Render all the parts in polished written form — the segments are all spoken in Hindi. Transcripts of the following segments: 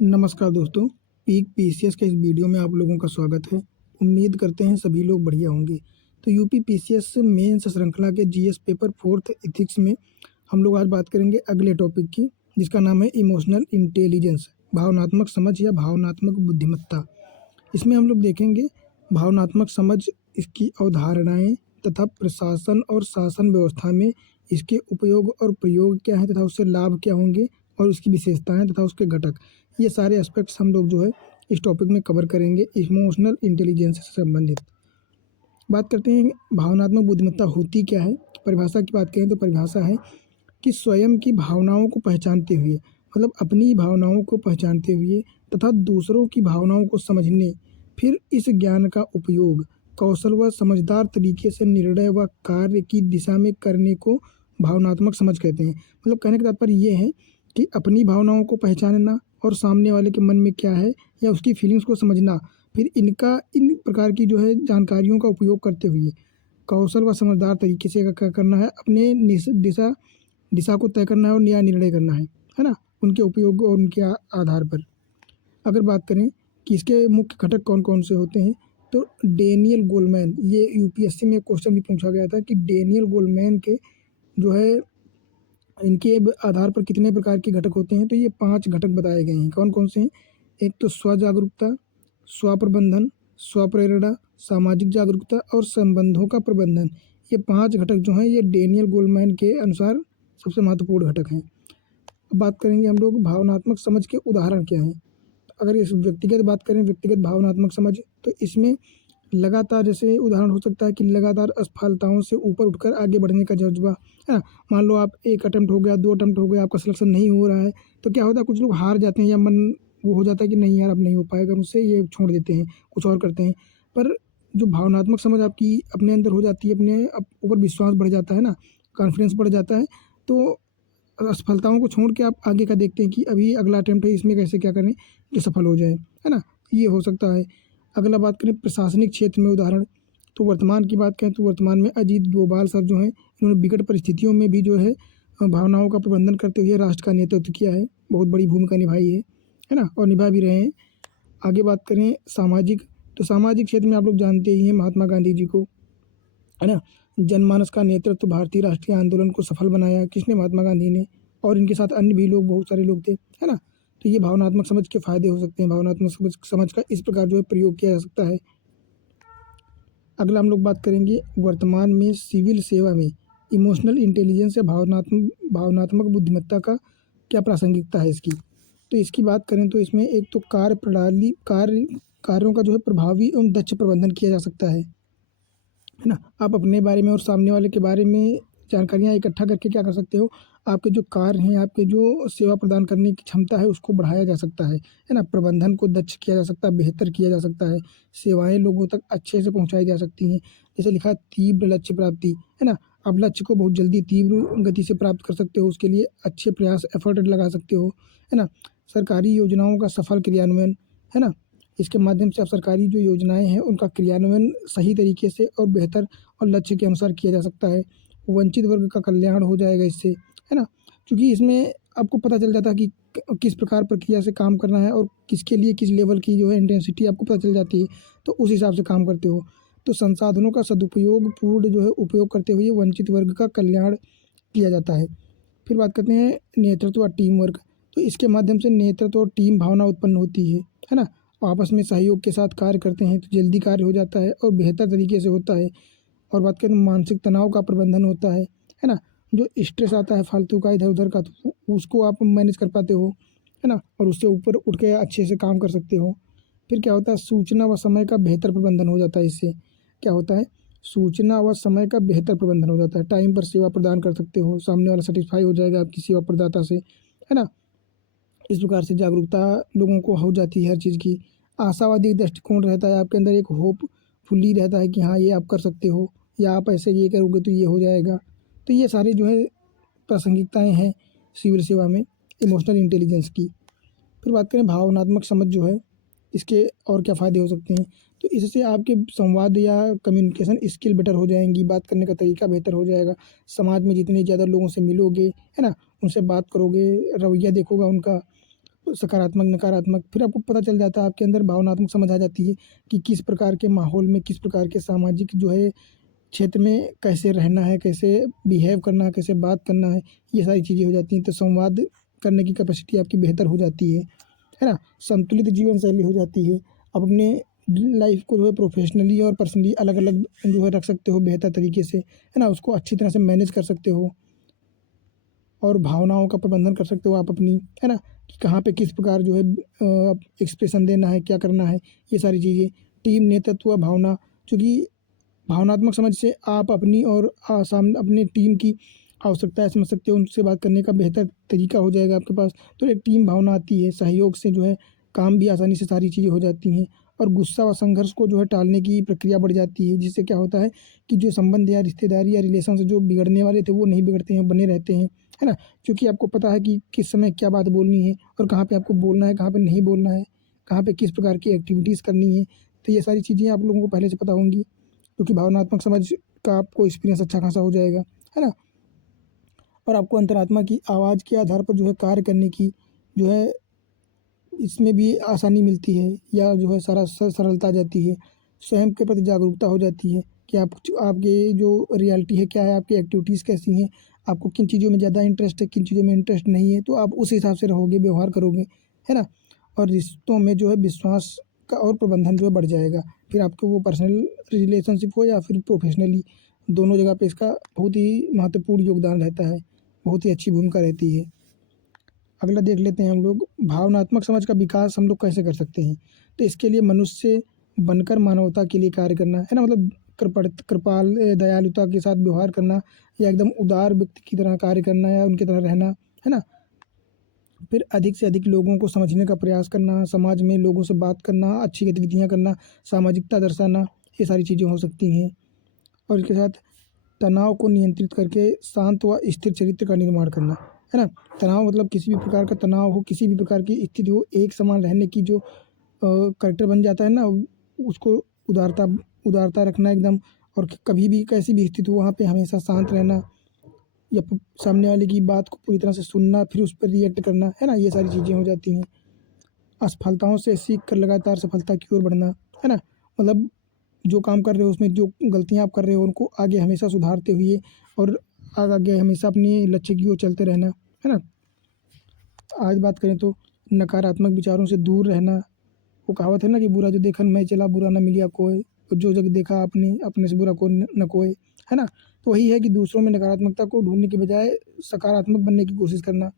नमस्कार दोस्तों, पीक पीसीएस के इस वीडियो में आप लोगों का स्वागत है। उम्मीद करते हैं सभी लोग बढ़िया होंगे। तो यूपी पीसीएस मेंस श्रृंखला के जीएस पेपर 4th एथिक्स में हम लोग आज बात करेंगे अगले टॉपिक की, जिसका नाम है इमोशनल इंटेलिजेंस, भावनात्मक समझ या भावनात्मक बुद्धिमत्ता। इसमें हम लोग देखेंगे भावनात्मक समझ, इसकी अवधारणाएँ तथा प्रशासन और शासन व्यवस्था में इसके उपयोग और प्रयोग क्या हैं तथा उससे लाभ क्या होंगे और उसकी विशेषताएँ तथा उसके घटक। ये सारे एस्पेक्ट्स हम लोग जो है इस टॉपिक में कवर करेंगे इमोशनल इंटेलिजेंस से संबंधित। बात करते हैं भावनात्मक बुद्धिमत्ता होती क्या है। परिभाषा की बात करें तो परिभाषा है कि स्वयं की भावनाओं को पहचानते हुए, मतलब अपनी भावनाओं को पहचानते हुए तथा दूसरों की भावनाओं को समझने, फिर इस ज्ञान का उपयोग कौशल व समझदार तरीके से निर्णय व कार्य की दिशा में करने को भावनात्मक समझ कहते हैं। मतलब कहने का तात्पर्य ये है कि अपनी भावनाओं को पहचानना और सामने वाले के मन में क्या है या उसकी फीलिंग्स को समझना, फिर इन प्रकार की जो है जानकारियों का उपयोग करते हुए कौशल व समझदार तरीके से क्या करना है, अपने दिशा को तय करना है और नया निर्णय करना है ना, उनके उपयोग और उनके आधार पर। अगर बात करें कि इसके मुख्य घटक कौन कौन से होते हैं, तो डेनियल गोलमैन, ये यूपीएससी में क्वेश्चन भी पूछा गया था कि डेनियल गोलमैन के जो है इनके आधार पर कितने प्रकार के घटक होते हैं। तो ये 5 घटक बताए गए हैं। कौन कौन से हैं? एक तो स्वजागरूकता, स्वप्रबंधन, स्वप्रेरणा, सामाजिक जागरूकता और संबंधों का प्रबंधन। ये 5 घटक जो हैं ये डेनियल गोलमैन के अनुसार सबसे महत्वपूर्ण घटक हैं। अब बात करेंगे हम लोग भावनात्मक समझ के उदाहरण क्या हैं। अगर इस व्यक्तिगत बात करें, व्यक्तिगत भावनात्मक समझ, तो इसमें लगातार, जैसे उदाहरण हो सकता है कि लगातार असफलताओं से ऊपर उठकर आगे बढ़ने का जज्बा, है ना। मान लो आप 1 अटेम्प्ट हो गया, 2 अटेम्प्ट हो गया, आपका सिलेक्शन नहीं हो रहा है, तो क्या होता है, कुछ लोग हार जाते हैं या मन वो हो जाता है कि नहीं यार अब नहीं हो पाएगा मुझसे, ये छोड़ देते हैं, कुछ और करते हैं। पर जो भावनात्मक समझ आपकी अपने अंदर हो जाती है, अपने ऊपर विश्वास बढ़ जाता है ना, कॉन्फिडेंस बढ़ जाता है, तो असफलताओं को छोड़ के आप आगे का देखते हैं कि अभी अगला अटेम्प्ट है, इसमें कैसे क्या करें कि सफल हो जाए, है ना। ये हो सकता है। अगला बात करें प्रशासनिक क्षेत्र में उदाहरण, तो वर्तमान की बात करें तो वर्तमान में अजीत डोभाल सर जो हैं, इन्होंने विकट परिस्थितियों में भी जो है भावनाओं का प्रबंधन करते हुए राष्ट्र का नेतृत्व किया है, बहुत बड़ी भूमिका निभाई है ना, और निभा भी रहे हैं। आगे बात करें सामाजिक, तो सामाजिक क्षेत्र में आप लोग जानते ही हैं महात्मा गांधी जी को, है ना। जनमानस का नेतृत्व, भारतीय राष्ट्रीय आंदोलन को सफल बनाया किसने? महात्मा गांधी ने। और इनके साथ अन्य भी लोग, बहुत सारे लोग थे, है ना। तो ये भावनात्मक समझ के फायदे हो सकते हैं। भावनात्मक समझ का इस प्रकार जो है प्रयोग किया जा सकता है। अगला हम लोग बात करेंगे वर्तमान में सिविल सेवा में इमोशनल इंटेलिजेंस या भावनात्मक बुद्धिमत्ता का क्या प्रासंगिकता है इसकी। तो इसकी बात करें तो इसमें एक तो कार्यों का जो है प्रभावी एवं दक्ष प्रबंधन किया जा सकता है ना। आप अपने बारे में और सामने वाले के बारे में जानकारियाँ इकट्ठा करके क्या कर सकते हो, आपके जो कार्य हैं, आपके जो सेवा प्रदान करने की क्षमता है, उसको बढ़ाया जा सकता है ना। प्रबंधन को दक्ष किया जा सकता है, बेहतर किया जा सकता है, सेवाएं लोगों तक अच्छे से पहुंचाई जा सकती हैं। जैसे लिखा है तीव्र लक्ष्य प्राप्ति, है ना। आप लक्ष्य को बहुत जल्दी तीव्र गति से प्राप्त कर सकते हो, उसके लिए अच्छे प्रयास एफर्ट लगा सकते हो, है ना। सरकारी योजनाओं का सफल क्रियान्वयन, है ना। इसके माध्यम से आप सरकारी जो योजनाएं हैं उनका क्रियान्वयन सही तरीके से और बेहतर और लक्ष्य के अनुसार किया जा सकता है। वंचित वर्ग का कल्याण हो जाएगा इससे, है ना। क्योंकि इसमें आपको पता चल जाता है कि किस प्रकार प्रक्रिया से काम करना है और किसके लिए किस लेवल की जो है इंटेंसिटी आपको पता चल जाती है, तो उस हिसाब से काम करते हो। तो संसाधनों का सदुपयोग पूर्ण जो है उपयोग करते हुए वंचित वर्ग का कल्याण किया जाता है। फिर बात करते हैं नेतृत्व और टीम वर्क, तो इसके माध्यम से नेतृत्व और टीम भावना उत्पन्न होती है ना। आपस में सहयोग के साथ कार्य करते हैं तो जल्दी कार्य हो जाता है और बेहतर तरीके से होता है। और बात करें मानसिक तनाव का प्रबंधन होता है ना। जो स्ट्रेस आता है फालतू का इधर उधर का, तो उसको आप मैनेज कर पाते हो, है ना, और उससे ऊपर उठ के अच्छे से काम कर सकते हो। फिर क्या होता है, सूचना व समय का बेहतर प्रबंधन हो जाता है। इससे क्या होता है, सूचना व समय का बेहतर प्रबंधन हो जाता है। टाइम पर सेवा प्रदान कर सकते हो, सामने वाला सेटिस्फाई हो जाएगा आपकी सेवा प्रदाता से, है ना। इस प्रकार से जागरूकता लोगों को हो जाती है हर चीज़ की। आशावादी दृष्टिकोण रहता है आपके अंदर, एक होपफुली रहता है कि हाँ ये आप कर सकते हो, या आप ऐसे ये करोगे तो ये हो जाएगा। तो ये सारी जो है प्रासंगिकताएं हैं सिविल सेवा में इमोशनल इंटेलिजेंस की। फिर बात करें भावनात्मक समझ जो है, इसके और क्या फ़ायदे हो सकते हैं। तो इससे आपके संवाद या कम्युनिकेशन स्किल बेटर हो जाएंगी, बात करने का तरीका बेहतर हो जाएगा। समाज में जितने ज़्यादा लोगों से मिलोगे, है ना, उनसे बात करोगे, रवैया देखोगा उनका, सकारात्मक, नकारात्मक, फिर आपको पता चल जाता है, आपके अंदर भावनात्मक समझ आ जाती है कि किस प्रकार के माहौल में, किस प्रकार के सामाजिक जो है क्षेत्र में कैसे रहना है, कैसे बिहेव करना है, कैसे बात करना है, ये सारी चीज़ें हो जाती हैं। तो संवाद करने की कैपेसिटी आपकी बेहतर हो जाती है ना? संतुलित जीवन शैली हो जाती है। आप अपने लाइफ को जो है प्रोफेशनली और पर्सनली अलग-अलग जो है रख सकते हो बेहतर तरीके से, है ना? उसको अच्छी तरह से मैनेज कर सकते हो और भावनाओं का प्रबंधन कर सकते हो आप अपनी, है ना? कि कहाँ पे किस प्रकार जो है एक्सप्रेशन देना है, क्या करना है, ये सारी चीज़ें। टीम नेतृत्व भावना, क्योंकि भावनात्मक समझ से आप अपनी और सामने अपने टीम की आवश्यकताएँ समझ सकते हो, उनसे बात करने का बेहतर तरीका हो जाएगा आपके पास। तो एक टीम भावना आती है, सहयोग से जो है काम भी आसानी से सारी चीज़ें हो जाती हैं और गुस्सा व संघर्ष को जो है टालने की प्रक्रिया बढ़ जाती है, जिससे क्या होता है कि जो संबंध या रिश्तेदारी या रिलेशन से जो बिगड़ने वाले थे, वो नहीं बिगड़ते हैं, बने रहते हैं, है ना? क्योंकि आपको पता है कि किस समय क्या बात बोलनी है और कहाँ पे आपको बोलना है, कहाँ पे नहीं बोलना है, कहाँ पे किस प्रकार की एक्टिविटीज़ करनी है। तो ये सारी चीज़ें आप लोगों को पहले से पता होंगी। क्योंकि भावनात्मक समझ का आपको एक्सपीरियंस अच्छा खासा हो जाएगा, है ना? और आपको अंतरात्मा की आवाज़ के आधार पर जो है कार्य करने की जो है इसमें भी आसानी मिलती है या जो है सारा सरलता आ जाती है। स्वयं के प्रति जागरूकता हो जाती है कि आपके जो रियलिटी है क्या है, आपकी एक्टिविटीज़ कैसी हैं, आपको किन चीज़ों में ज़्यादा इंटरेस्ट है, किन चीज़ों में इंटरेस्ट नहीं है, तो आप उस हिसाब से रहोगे, व्यवहार करोगे, है ना? और रिश्तों में जो है विश्वास का और प्रबंधन जो है बढ़ जाएगा। फिर आपको वो पर्सनल रिलेशनशिप हो या फिर प्रोफेशनली, दोनों जगह पे इसका बहुत ही महत्वपूर्ण योगदान रहता है, बहुत ही अच्छी भूमिका रहती है। अगला देख लेते हैं हम लोग, भावनात्मक समझ का विकास हम लोग कैसे कर सकते हैं। तो इसके लिए मनुष्य बनकर मानवता के लिए कार्य करना, है ना? मतलब कृपाल दयालुता के साथ व्यवहार करना या एकदम उदार व्यक्ति की तरह कार्य करना या उनकी तरह रहना, है ना? फिर अधिक से अधिक लोगों को समझने का प्रयास करना, समाज में लोगों से बात करना, अच्छी गतिविधियाँ करना, सामाजिकता दर्शाना, ये सारी चीज़ें हो सकती हैं। और इसके साथ तनाव को नियंत्रित करके शांत व स्थिर चरित्र का निर्माण करना, है ना? तनाव मतलब किसी भी प्रकार का तनाव हो, किसी भी प्रकार की स्थिति हो, एक समान रहने की जो करैक्टर बन जाता है ना, उसको उदारता उदारता रखना एकदम, और कभी भी कैसी भी स्थिति हो वहाँ पे हमेशा शांत रहना या सामने वाले की बात को पूरी तरह से सुनना, फिर उस पर रिएक्ट करना, है ना? ये सारी चीज़ें हो जाती हैं। असफलताओं से सीख कर लगातार सफलता की ओर बढ़ना, है ना? मतलब जो काम कर रहे हो उसमें जो गलतियाँ आप कर रहे हो उनको आगे हमेशा सुधारते हुए और आगे हमेशा अपनी लक्ष्य की ओर चलते रहना, है ना? आज बात करें तो नकारात्मक विचारों से दूर रहना। वो कहावत है ना कि बुरा जो देखा मैं चला, बुरा ना मिलिया कोय, और जो जग देखा आपने, अपने से बुरा को न कोय, है ना? तो वही है कि दूसरों में नकारात्मकता को ढूँढने की बजाय सकारात्मक बनने की कोशिश करना,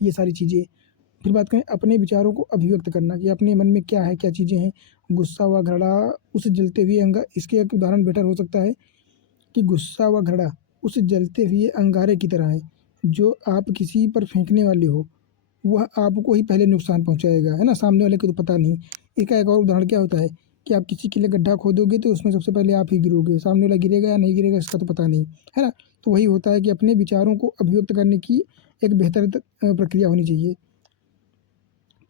ये सारी चीज़ें। फिर बात करें अपने विचारों को अभिव्यक्त करना कि अपने मन में क्या है, क्या चीज़ें हैं। गुस्सा व घृणा उस जलते हुए इसके एक उदाहरण बेटर हो सकता है कि गुस्सा व घृणा उस जलते हुए अंगारे की तरह है, जो आप किसी पर फेंकने वाले हो, वह आपको ही पहले नुकसान पहुँचाएगा, है ना? सामने वाले को तो पता नहीं। इसका एक और उदाहरण क्या होता है कि आप किसी के लिए गड्ढा खोदोगे तो उसमें सबसे पहले आप ही गिरोगे, सामने वाला गिरेगा या नहीं गिरेगा इसका तो पता नहीं, है ना? तो वही होता है कि अपने विचारों को अभिव्यक्त करने की एक बेहतर प्रक्रिया होनी चाहिए।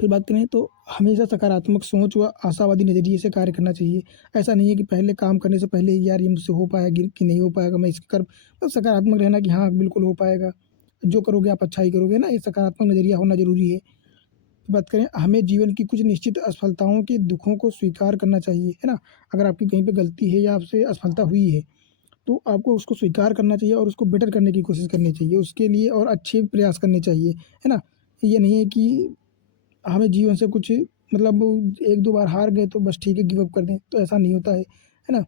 फिर बात करें तो हमेशा सकारात्मक सोच व आशावादी नज़रिए से कार्य करना चाहिए। ऐसा नहीं है कि पहले काम करने से पहले ही यार ये मुझसे हो पाएगा कि नहीं हो पाएगा, मैं इसको कर, मतलब सकारात्मक रहना कि हाँ, बिल्कुल हो पाएगा। जो करोगे आप अच्छा ही करोगे ना, ये सकारात्मक नज़रिया होना ज़रूरी है। बात करें, हमें जीवन की कुछ निश्चित असफलताओं के दुखों को स्वीकार करना चाहिए, है ना? अगर आपकी कहीं पे गलती है या आपसे असफलता हुई है, तो आपको उसको स्वीकार करना चाहिए और उसको बेटर करने की कोशिश करनी चाहिए। उसके लिए और अच्छे प्रयास करने चाहिए, है ना? ये नहीं है कि हमें जीवन से कुछ मतलब 1-2 बार हार गए तो बस ठीक है गिव अप कर दें, तो ऐसा नहीं होता है ना?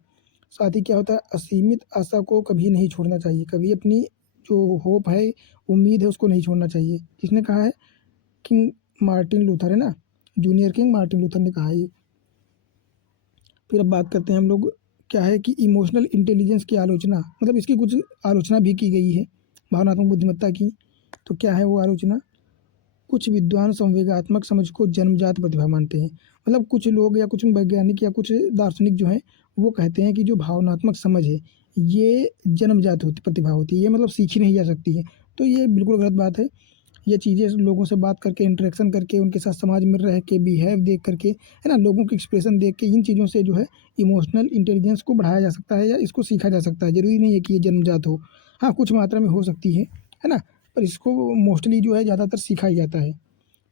साथ ही क्या होता है, असीमित आशा को कभी नहीं छोड़ना चाहिए, कभी अपनी जो होप है, उम्मीद है उसको नहीं छोड़ना चाहिए। किसने कहा है? किंग मार्टिन लूथर, है ना? जूनियर किंग मार्टिन लूथर ने कहा है ये। फिर अब बात करते हैं हम लोग, क्या है कि इमोशनल इंटेलिजेंस की आलोचना, मतलब इसकी कुछ आलोचना भी की गई है, भावनात्मक बुद्धिमत्ता की। तो क्या है वो आलोचना? कुछ विद्वान संवेगात्मक समझ को जन्मजात प्रतिभा मानते हैं। मतलब कुछ लोग या कुछ वैज्ञानिक या कुछ दार्शनिक जो हैं, वो कहते हैं कि जो भावनात्मक समझ है, ये जन्मजात होती प्रतिभा होती है, ये मतलब सीखी नहीं जा सकती है। तो ये बिल्कुल गलत बात है। ये चीज़ें लोगों से बात करके, इंटरेक्शन करके, उनके साथ समाज में रह के, बिहेव देख करके, है ना? लोगों के एक्सप्रेशन देख के, इन चीज़ों से जो है इमोशनल इंटेलिजेंस को बढ़ाया जा सकता है या इसको सीखा जा सकता है। ज़रूरी नहीं है कि ये जन्मजात हो। हाँ, कुछ मात्रा में हो सकती है ना? पर इसको मोस्टली जो है ज़्यादातर सीखा ही जाता है।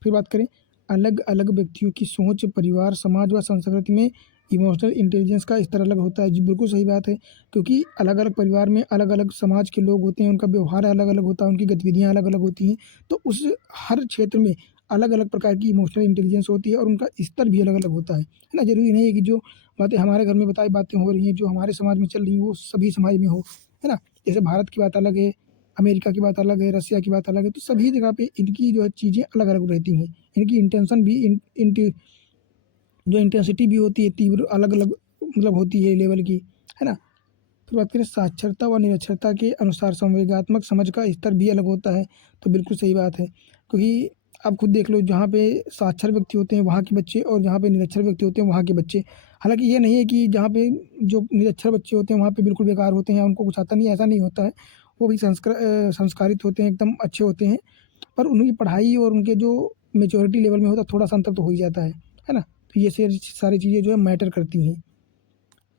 फिर बात करें अलग अलग व्यक्तियों की सोच, परिवार, समाज व संस्कृति में इमोशनल इंटेलिजेंस का स्तर अलग होता है। जी बिल्कुल सही बात है, क्योंकि अलग अलग परिवार में अलग अलग समाज के लोग होते हैं, उनका व्यवहार अलग अलग होता है, उनकी गतिविधियाँ अलग अलग होती हैं। तो उस हर क्षेत्र में अलग अलग प्रकार की इमोशनल इंटेलिजेंस होती है और उनका स्तर भी अलग अलग होता है ना। ज़रूरी नहीं है कि जो बातें हमारे घर में बताई बातें हो रही हैं, जो हमारे समाज में चल रही हैं, वो सभी समाज में हो, है ना। जैसे भारत की बात अलग है, अमेरिका की बात अलग है, रसिया की बात अलग है, तो सभी जगह पे इनकी जो है चीज़ें अलग अलग रहती हैं। इनकी इंटेंशन भी जो इंटेंसिटी भी होती है तीव्र अलग अलग मतलब होती है लेवल की, है ना। फिर बात करें साक्षरता व निरक्षरता के अनुसार संवेगात्मक समझ का स्तर भी अलग होता है। तो बिल्कुल सही बात है, क्योंकि आप खुद देख लो, जहाँ पे साक्षर व्यक्ति होते हैं वहाँ के बच्चे और जहाँ पे निरक्षर व्यक्ति होते हैं वहाँ के बच्चे। हालांकि ये नहीं है कि जहाँ पे जो निरक्षर बच्चे होते हैं वहाँ पे बिल्कुल बेकार होते हैं या उनको कुछ आता नहीं है, ऐसा नहीं होता है। वो भी संस्कारित होते हैं, एकदम अच्छे होते हैं। पर उनकी पढ़ाई और उनके जो मेच्योरिटी लेवल में होता है थोड़ा सा अंतर तो हो ही जाता है ना। तो ये सारी चीज़ें जो है मैटर करती हैं।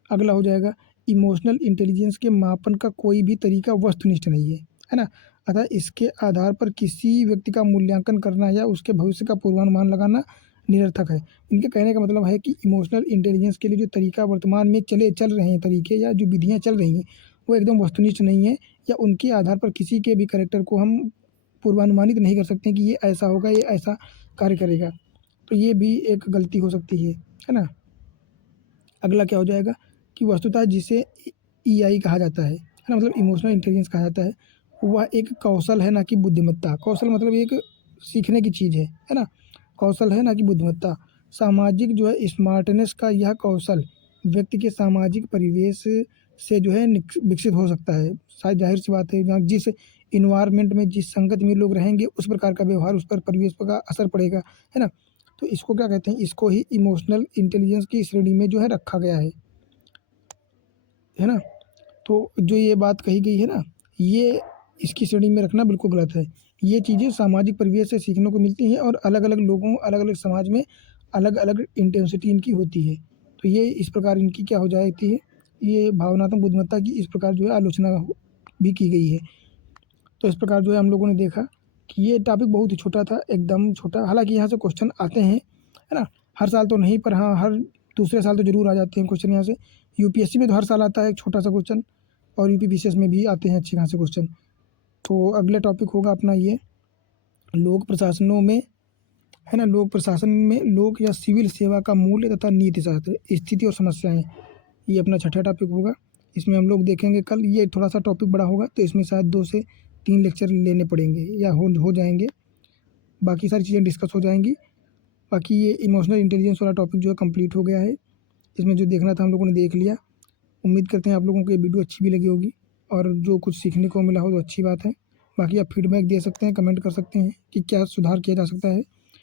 अगला हो जाएगा, इमोशनल इंटेलिजेंस के मापन का कोई भी तरीका वस्तुनिष्ठ नहीं है ना। अतः इसके आधार पर किसी व्यक्ति का मूल्यांकन करना या उसके भविष्य का पूर्वानुमान लगाना निरर्थक है। इनके कहने का मतलब है कि इमोशनल इंटेलिजेंस के लिए जो तरीका वर्तमान में चल रहे हैं तरीके या जो विधियाँ चल रही हैं वो एकदम वस्तुनिष्ठ नहीं है, या उनके आधार पर किसी के भी कैरेक्टर को हम पूर्वानुमानित नहीं कर सकते कि ये ऐसा होगा, ये ऐसा कार्य करेगा। तो ये भी एक गलती हो सकती है ना। अगला क्या हो जाएगा कि वस्तुतः जिसे ईआई कहा जाता है ना, मतलब इमोशनल इंटेलिजेंस कहा जाता है, वह एक कौशल है, ना कि बुद्धिमत्ता। कौशल मतलब एक सीखने की चीज़ है ना। कौशल है, ना कि बुद्धिमत्ता। सामाजिक जो है स्मार्टनेस का यह कौशल व्यक्ति के सामाजिक परिवेश से जो है विकसित हो सकता है। शायद जाहिर सी बात है, जहाँ जिस इन्वायरमेंट में जिस संगत में लोग रहेंगे उस प्रकार का व्यवहार उस पर परिवेश का असर पड़ेगा, है ना। तो इसको क्या कहते हैं, इसको ही इमोशनल इंटेलिजेंस की श्रेणी में जो है रखा गया है ना। तो जो ये बात कही गई है ना, ये इसकी श्रेणी में रखना बिल्कुल गलत है। ये चीज़ें सामाजिक परिवेश से सीखने को मिलती हैं और अलग अलग लोगों अलग अलग समाज में अलग अलग इंटेंसिटी इनकी होती है। तो ये इस प्रकार इनकी क्या हो जाती है, ये भावनात्मक बुद्धिमत्ता की इस प्रकार जो है आलोचना भी की गई है। तो इस प्रकार जो है हम लोगों ने देखा कि ये टॉपिक बहुत ही छोटा था, एकदम छोटा। हालांकि यहाँ से क्वेश्चन आते हैं, है ना। हर साल तो नहीं, पर हाँ हर दूसरे साल तो ज़रूर आ जाते हैं क्वेश्चन यहाँ से। यूपीएससी में तो हर साल आता है एक छोटा सा क्वेश्चन, और यूपीपीसीएस में भी आते हैं अच्छे खासे क्वेश्चन। तो अगले टॉपिक होगा अपना ये लोक प्रशासनों में, है ना। लोक प्रशासन में लोक या सिविल सेवा का मूल्य तथा नीति शास्त्र, स्थिति और समस्याएं, ये अपना छठा टॉपिक होगा। इसमें हम लोग देखेंगे कल, ये थोड़ा सा टॉपिक बड़ा होगा तो इसमें शायद 2 से 3 लेक्चर लेने पड़ेंगे या हो जाएंगे। बाकी सारी चीज़ें डिस्कस हो जाएंगी। बाकी ये इमोशनल इंटेलिजेंस वाला टॉपिक जो है कंप्लीट हो गया है। इसमें जो देखना था हम लोगों ने देख लिया। उम्मीद करते हैं आप लोगों को ये वीडियो अच्छी भी लगी होगी और जो कुछ सीखने को मिला हो तो अच्छी बात है। बाकी आप फीडबैक दे सकते हैं, कमेंट कर सकते हैं कि क्या सुधार किया जा सकता है।